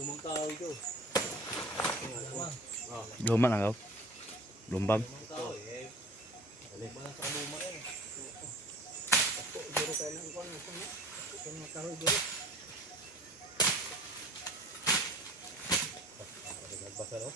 Lumang tao ito. Luma na gaw. Lumbam. Lumang tao eh. Lumang lang sa luma yan eh. Siguro kayo lang ikaw. Ikaw ng kahoy dito. Nagbasa no?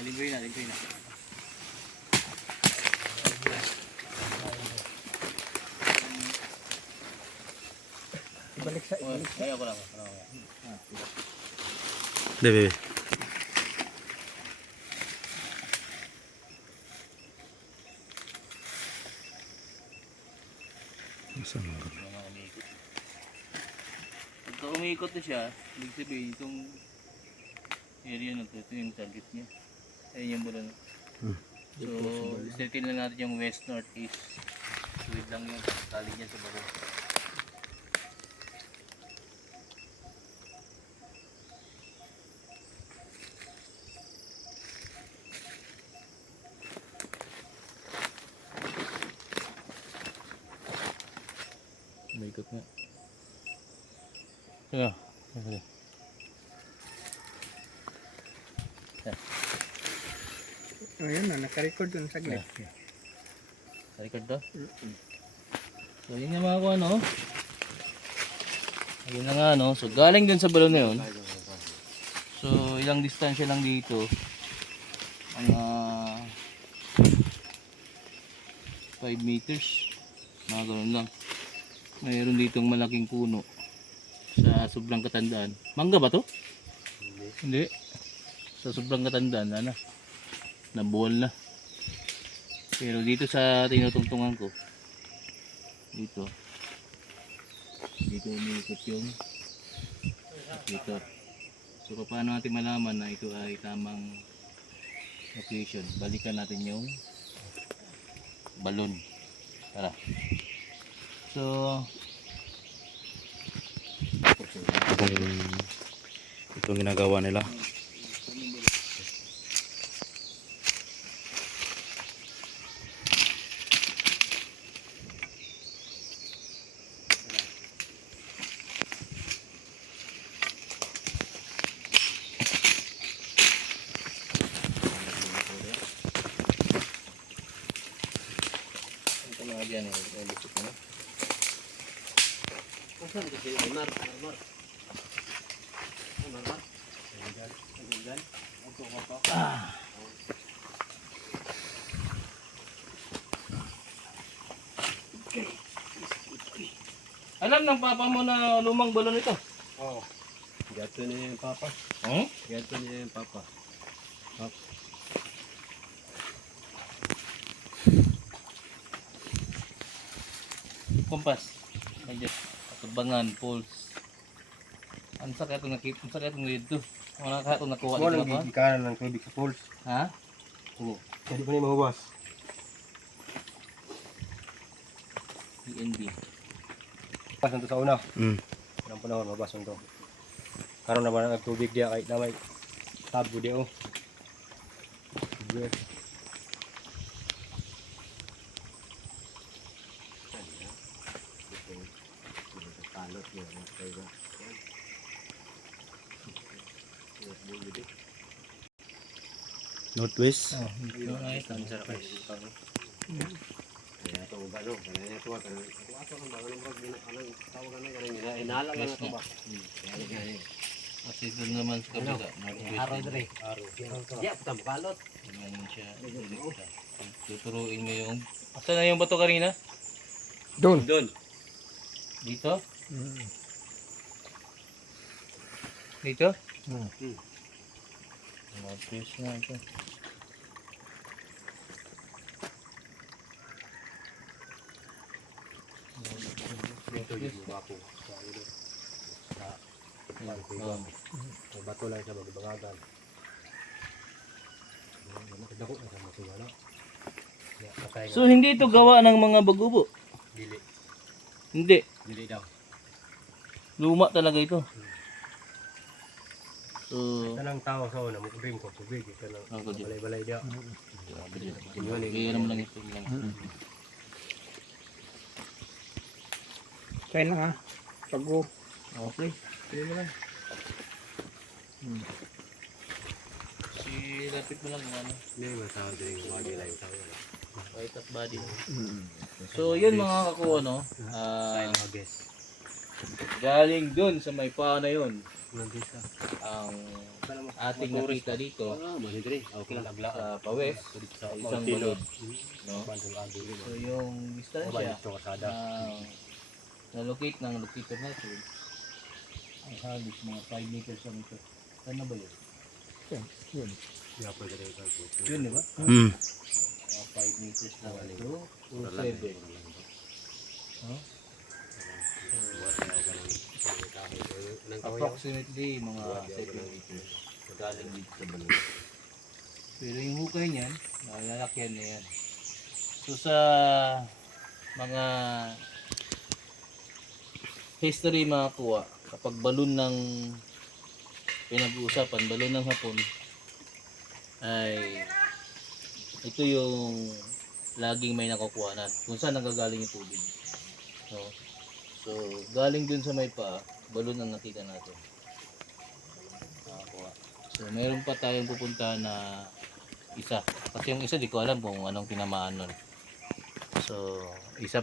Linggoy na. Ibalik sa. Kaya ko lang. Bebe. Pagka umiikot na siya, ibig sabihin itong area na ito yung target niya. Ayun yung bulon. So, circle na natin yung west, north, east. Suwid lang yung tali niya sa bako. Umiikot nga. Sige. Ayun na, naka-record dun saglit. Sa record to? So yun nga mga kuha no. Ayun na nga no. So galing dun sa balon na yun. So ilang distansya lang dito. Mga 5 meters. Mga ganun lang. Mayroon ditong malaking puno. Sa sobrang katandaan. Mangga ba to? Hindi. Sa sobrang katandaan na. Nabuwal na. Pero dito sa tinutungtungan ko, dito umiikot yung dito. So paano natin malaman na ito ay tamang location? Balikan natin yung balon. Tara. So Itong ginagawa nila. yan eh, lusot na. Saan kasi Mar? Alam ng papa mo na lumang balon ito? Oo. Gato niya yung papa. Gato niya yung papa. Kompas. Medyo katubangan, pulse. Ano sa kaya itong nakita? Ano sa kaya itong dito? Ano kaya itong nakuha Wala dito? nang gigikanan ng tubig sa pools. Ha? Oo. Hindi pa niya mahuwas. PNB. Pas nito sa una. Mm. Ang panahon mabas nito. Karon na ba nang tubig dia kahit na may tabo dia oh. Northwest. Oh, dito na ito. Ang sarap. Kaya ito balo, kaya ito ato ng bago ng ano tawagan na ganun inala lang ito ba. Kasi doon naman sa kabila. Araw dire. Araw. Ya, putam balot. Ganyan siya. Direkta. Tuturuin mo yung... Asan na yung bato kanina? Doon. Dito? Dito? Northwest na ito. Dito yung bapo. Sa bato lang sa magbangagan. Nakadako na sa masuwala. Patay nga. So hindi ito gawa ng mga bagubo. Dili. Hindi. Dili daw. Luma talaga ito. So, Tanang tao sa una, mukbring ko, tubig. Tanang Ako din. balay-balay dia. Kaya naman lang ito. Kaya na ha. Pago. Okay. Pili mo lang. Si lapit mo lang kung ano. Hindi mo tao din yung wagi lang yung tao. White at body. So yun mga kakuha no. Tayo mga guess. Galing dun sa may paa na yun. Mga guess ah. Ang ating nakita dito Manidri. Okay lang. sa pawis. Sa isang balod. No? Bandung agi. So yung distansya Balik ito kasada. na-locate ng locator natin ang halos mga 5 meters lang ito. Ano ba yun? Yun. Hindi ako pwede rin ito. Yun di ba? Hmm. Mga 5 meters lang ito. 2.7. No? Approximately mga 7 meters. Galing dito sa balon. Pero yung hukay niyan, lalakyan na yan. So sa mga history mga kuha, kapag balon ng pinag-uusapan, balon ng hapon, ay ito yung laging may nakukuhanan kung saan nanggagaling yung tubig. So galing dun sa may paa, balon ang nakita natin. Nakakuha. So mayroon pa tayong pupuntahan na isa. Kasi yung isa di ko alam kung anong tinamaan nun. So isa